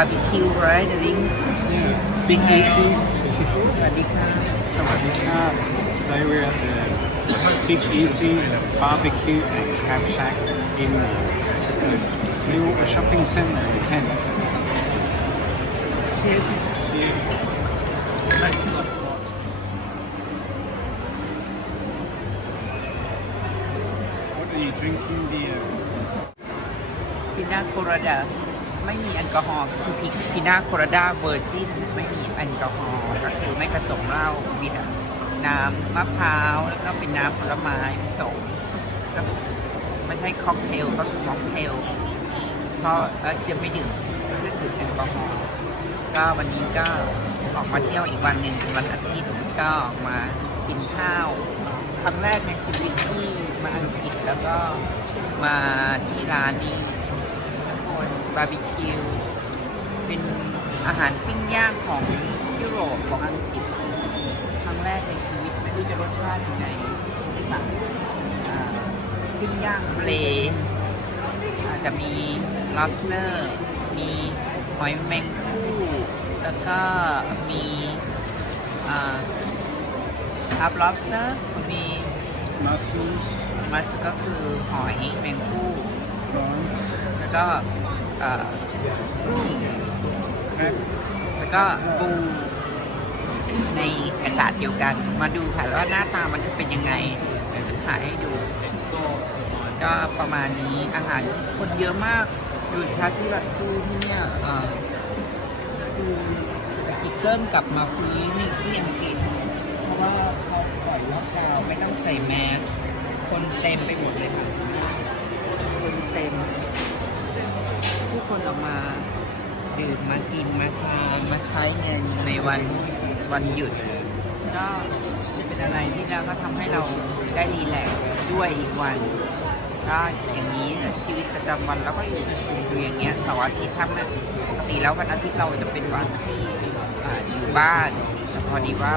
barbecue right I think Yeah. Big Easy. สวัสดีค่ะสวัสดีค่ะ Today we're at the Big Easy Barbecue and Crab Shack in uh, the Blue Water Shopping Centre in Kent. Cheers What are you drinking? The uh, พินาโคราดา ไม่มีแอลกอฮอล์คือพิพินาโคราดาเวอร์จินไม่มีแอลกอฮอล์ก็คือไม่ผสมเหล้ามีแต่น้ำมะพร้าวแล้วก็เป็นน้ำผลไม้ผสมก็ไม่ใช่ค็อกเทลก็คือม็อกเทลเพราะจะไม่ดื่มเครื่องดื่มแอลกอฮอล์ก็วันนี้ก็ออกมาเที่ยวอีกวันหนึ่งวันอาทิตย์ก็ออกมากินข้าวครั้งแรกในชีวิตที่มาอังกฤษแล้วก็มาที่ร้านนี้ บาร์บีคิว เป็นอาหารปิ้งย่างของยุโรปของอังกฤษครั้งแรกในชีวิตไม่รู้จะรสชาติยังไงได้สั่งอ่าปิ้งย่างทะเลอาจจะมี lobster มีหอยแมงคู่ แล้วก็มีอ่าครับ lobster มี mussels, มัสก็คือหอยแมงคู่ prawns, แล้วก็ เอ่งแล้วก็ปูในกระดาษเดียวกันมาดูค่ะว่าหน้าตามันจะเป็นยังไงเดี๋ยวจะถ่ายให้ดู ก็ประมาณนี้อาหารคนเยอะมากดูสิคะที่ละที่ที่เนี่ยอคือเศรษฐกิจเริ่มกลับมาฟื้นในที่อังกฤษเพราะว่าเขาปล่อยล็อกดาวน์ไม่ต้องใส่แมสคนเต็มไปหมดเลยค่ะคนเต็ม คนออกมาดื่มมากินมาทานมาใช้เงินในวันวันหยุด ก็เป็นอะไรที่เราก็ทำให้เราได้รีแลกซ์ด้วยอีกวันก็อย่างนี้ชีวิตประจำวันเราก็อยู่อยู่อย่างเงี้ยเสาร์อาทิตย์ทำนะปกติแล้ววันอาทิตย์เราจะเป็นวันที่อ่าอยู่บ้านแต่พอดีว่า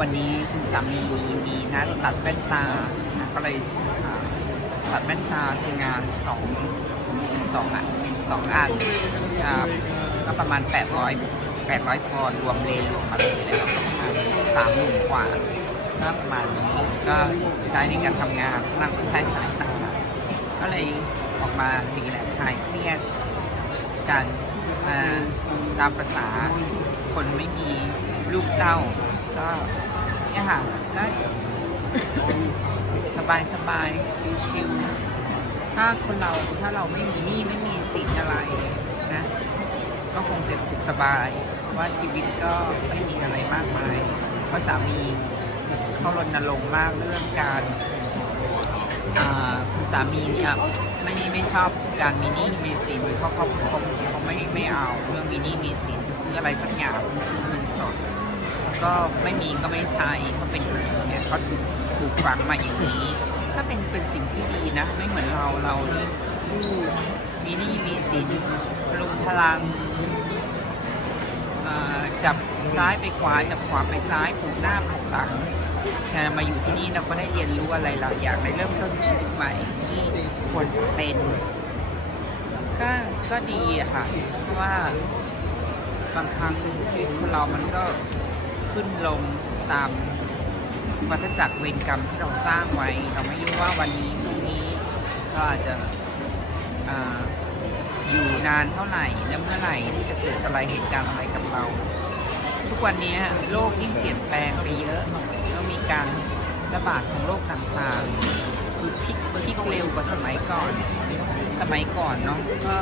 วันนี้คุณสามีมีนัดตัดแว่นตา ก็เลยตัดแว่นตาทำงานสอง สองอันสองอันอ่าก็ประมาณ 800 800พอนรวมเลนรวมอะไรแล้วก็ประมาณสามหมื่นกว่าก็ประมาณนี้ก็ใช้ในการทำงานนั่งใช้สายตาก็เลยออกมาดีแหละคลายเครียดกันตามภาษาคนไม่มีลูกเต้า ก็เนี่ยค่ะก็สบายสบายชิวๆ ถ้าคนเราถ้าเราไม่มีหนี้ไม่มีสินอะไรนะก็คงจะสุขสบายว่าชีวิตก็ไม่มีอะไรมากมายเพราะสามีเขารณรงค์มากเรื่องการคุณสามีเนี่ยไม่ไม่ชอบการมีหนี้มีสินเพราะเขาเขาเขาไม่ไม่เอาเรื่องมีหนี้มีสินจะซื้ออะไรสักอย่างซื้อเงินสด ก็ไม่มีก็ไม่ใช่เขาเป็นเนี่ยเขาถูกถูกฝังมาอย่างนี้ ถ้าเป็นเป็นสิ่งที่ดีนะ ไม่เหมือนเราเรานี่ผู้มีหนี้มีสินลุงพลังจับซ้ายไปขวาจับขวาไปซ้ายผูกหน้าผูกหลังแต่มาอยู่ที่นี่เราก็ได้เรียนรู้อะไรหลายอย่างได้เริ่มต้นชีวิตใหม่ที่ควรจะเป็นก็ก็ดีค่ะเพราะว่าบางครั้งชีวิตคนเรามันก็ขึ้นลงตาม วัฏจักรเวรกรรมที่เราสร้างไว้ เราไม่รู้ว่าวันนี้พรุ่งนี้เราอาจจะอยู่นานเท่าไหร่และเมื่อไหร่ที่จะเกิดอะไรเหตุการณ์อะไรกับเรา ทุกวันนี้โลกยิ่งเปลี่ยนแปลงไปเยอะแล้วมีการระบาดของโรคต่างๆ คือพลิกพลิกเร็วกว่าสมัยก่อน สมัยก่อนเนาะก็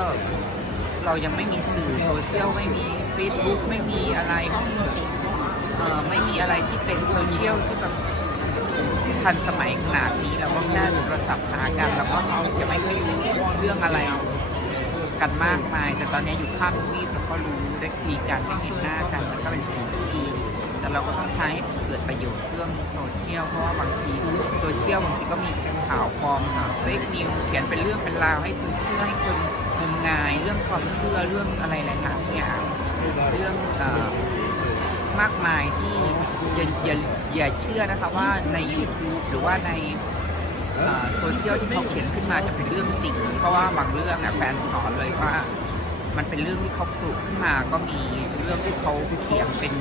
เรายังไม่มีสื่อโซเชียลไม่มี Facebook ไม่มีอะไร ไม่มีอะไรที่เป็นโซเชียลที่แบบทันสมัยขนาดนี้เราก็แค่โทรศัพท์หากันแล้วก็เราจะไม่ค่อยรู้เรื่องอะไรกันมากมาย แต่ตอนนี้อยู่ข้ามทวีปเราก็รู้ได้คุยกันได้เห็นหน้ากันมันก็เป็นสิ่งที่ดี แต่เราก็ต้องใช้เกิดประโยชน์เรื่องโซเชียลเพราะว่าบางทีโซเชียลบางทีก็มีข่าวปลอมเฟกนิวเขียนเป็นเรื่องเป็นราวให้คุณเชื่อให้คนงมงายเรื่องความเชื่อเรื่องอะไรหลายๆอย่างเรื่องอ มากมายที่อย่าอย่าอย่าเชื่อนะคะว่าใน YouTube หรือว่าในโซเชียลที่เขาเขียนขึ้นมาจะเป็นเรื่องจริง เพราะว่าบางเรื่องน่ะแฟนสอนเลยว่า มันเป็นเรื่องที่เขาปลูกขึ้นมาก็มีเรื่องที่เขาเขียนเป็น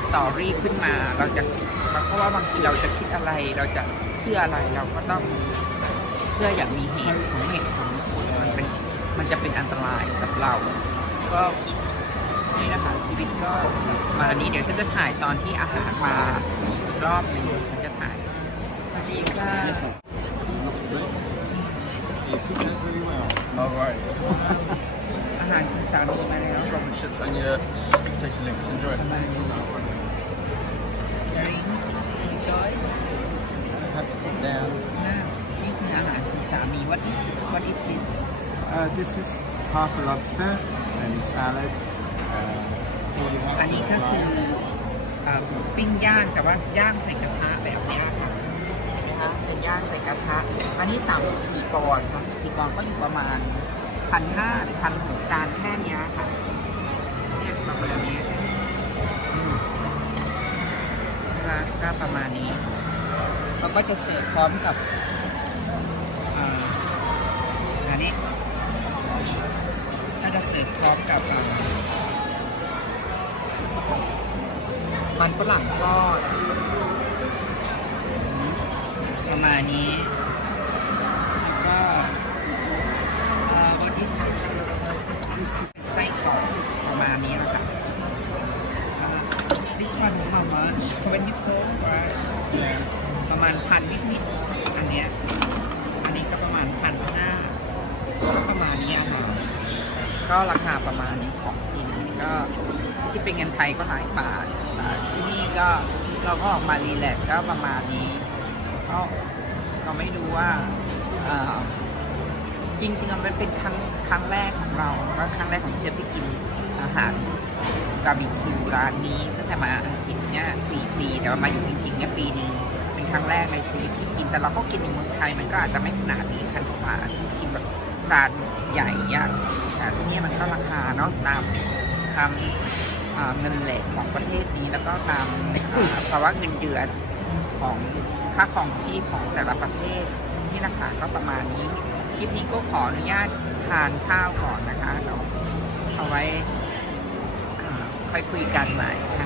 สตอรี่ขึ้นมา เราจะเพราะว่าบางทีเราจะคิดอะไร เราจะเชื่ออะไรเราก็ต้องเชื่ออย่างมีเหตุสมเหตุสมผลมันเป็นมันจะเป็นอันตรายกับเรา ก็ นี่นะคะชีวิตก็มานี้เดี๋ยวจะจะถ่ายตอนที่อาหารมาอีกรอบหนึ่งมันจะถ่ายสวัสดีค่ะ You cook that really well. All right. อาหารคุณสามีมาแล้ว Chocolate chips and your tasty links. Enjoy. ประมาณนี้ Drink enjoy Have to put down. นะนี่คืออาหารคุณสามี what is what is this Uh, this is half a lobster and salad. อันนี้ก็คือปิ้งย่างแต่ว่าย่างใส่กระทะแบบนี้ค่ะเห็นไหมคะเป็นย่างใส่กระทะ อันนี้ 34 ปอนด์34ปอนด์ก็อยู่ประมาณพันห้าหรือพันหกจานแค่นี้ค่ะเนี่ยประมาณนี้นะคะก็ประมาณนี้เขาก็จะเสิร์ฟพร้อมกับอันนี้ก็จะเสิร์ฟพร้อมกับ มันฝรั่งทอดประมาณนี้ แล้วก็เอ่อ what is this this is ไส้กรอกประมาณนี้นะครับ this one how much 24 right ประมาณพันนิดๆอันเนี้ย อันนี้ก็ประมาณพันห้าประมาณนี้อาหารก็ราคาประมาณนี้ของกิน ก็ที่เป็นเงินไทยก็หลายบาทอ่าที่นี่ก็เราก็ออกมารีแลกก็ประมาณนี้ก็เราไม่รู้ว่าจริงๆมันเป็นครั้งครั้งแรกของเราว่าครั้งแรกของเจฟที่กินอาหารบาบีคิวร้านนี้ตั้งแต่มาอังกฤษเนี่ยสี่ปีแต่ว่ามาอยู่จริงๆเนี่ยปีนึงเป็นครั้งแรกในชีวิตที่กินแต่เราก็กินในเมืองไทยมันก็อาจจะไม่ขนาดนี้ทันกว่าที่กินแบบจานใหญ่ยางแต่ที่นี่มันก็ราคาเนาะตาม ตามเงินเหล็กของประเทศนี้ แล้วก็ตามภาวะเงินเดือนของค่าของชีพของแต่ละประเทศนี่ราคาก็ประมาณนี้ คลิปนี้ก็ขออนุญาตทานข้าวก่อนนะคะเราเอาไว้ค่อยคุยกันใหม่ค่ะ